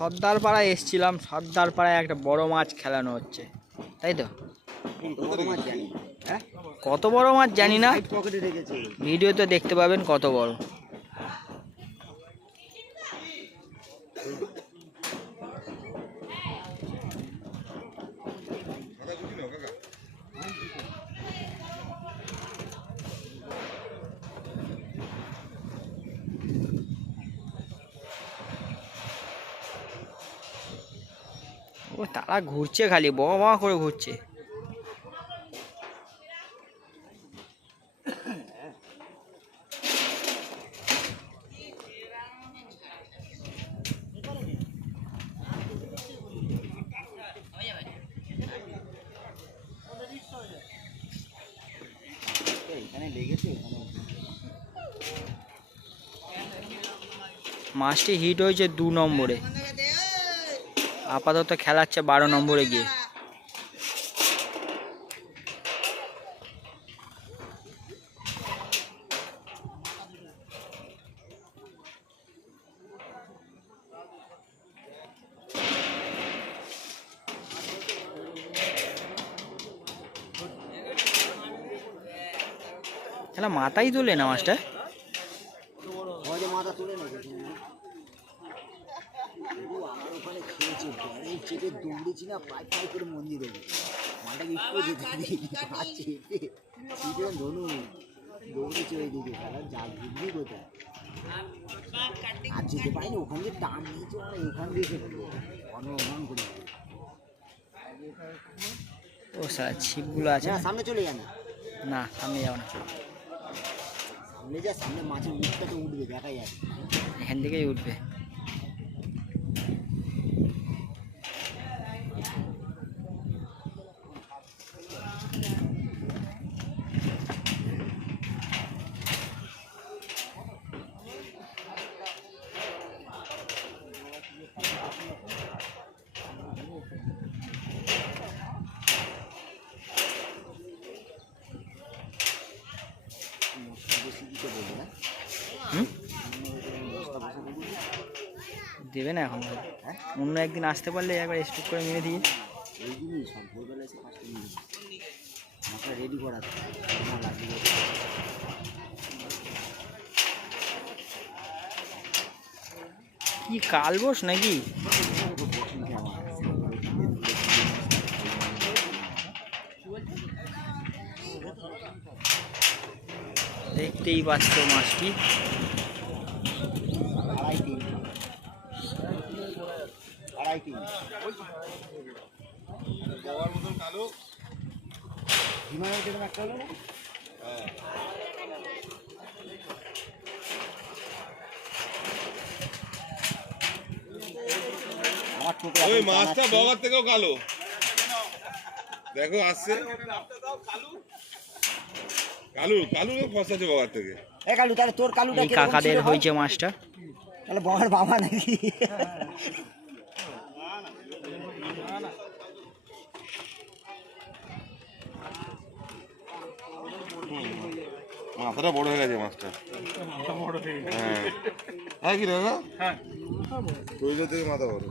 সর্দারপাড়ায় এসেছিলাম। সর্দারপাড়ায় একটা বড় মাছ খেলানো হচ্ছে, তাই তো? কত বড় মাছ জানি না, ভিডিওতে দেখতে পাবেন কত বড়। ও তারা ঘুরছে, খালি বাবা করে ঘুরছে। মাছটি হিট হয়েছে 2 নম্বরে, আপাতত খেলাচ্ছে 12 নম্বরে গিয়ে। খেলা মাথায় তোলে না মাছটা, মাথা তুলে না ওখানে খেয়েছে চেপে দৌড়েছি না, পাই পাই করে মন্দিরে মাটাকে ধনু দৌড়েছে ওইদিকে, খেলার জাল বুঝলি কোথায় আর যেতে পারিনি, ওখান দিয়ে টান নিয়েছে, এখান দিয়ে অনুমান করে। ও স্যার ছিপগুলো আছে সামনে চলে যাবে না, সামনে যাবো না, সামনে যা, সামনে মাছের মুখটা তো উঠবে, দেখা যায় এখান থেকেই উঠবে। দেবে না এখন, অন্য একদিন আসতে পারলে একবার স্টুক করে মেরে দিয়ে। এই জিনিস সব ভোরবেলা এসে ফার্স্টে নিয়ে মশলা রেডি করা কি কালবোস নাকি? দেখতেই পাচ্ছ মাছটি ওই মাছটা বগার থেকেও কালো, দেখো আসছে কালু, কালু ফসাচ্ছে বগার থেকে। কালু তাহলে তোর কালুটা কাকাদের হয়েছে মাছটা, তাহলে বগার বাবা নাকি? মাথাটা বড় হয়ে গেছে মাছটা, হ্যাঁ কি দাদা, শরীরের থেকে মাথা বড়।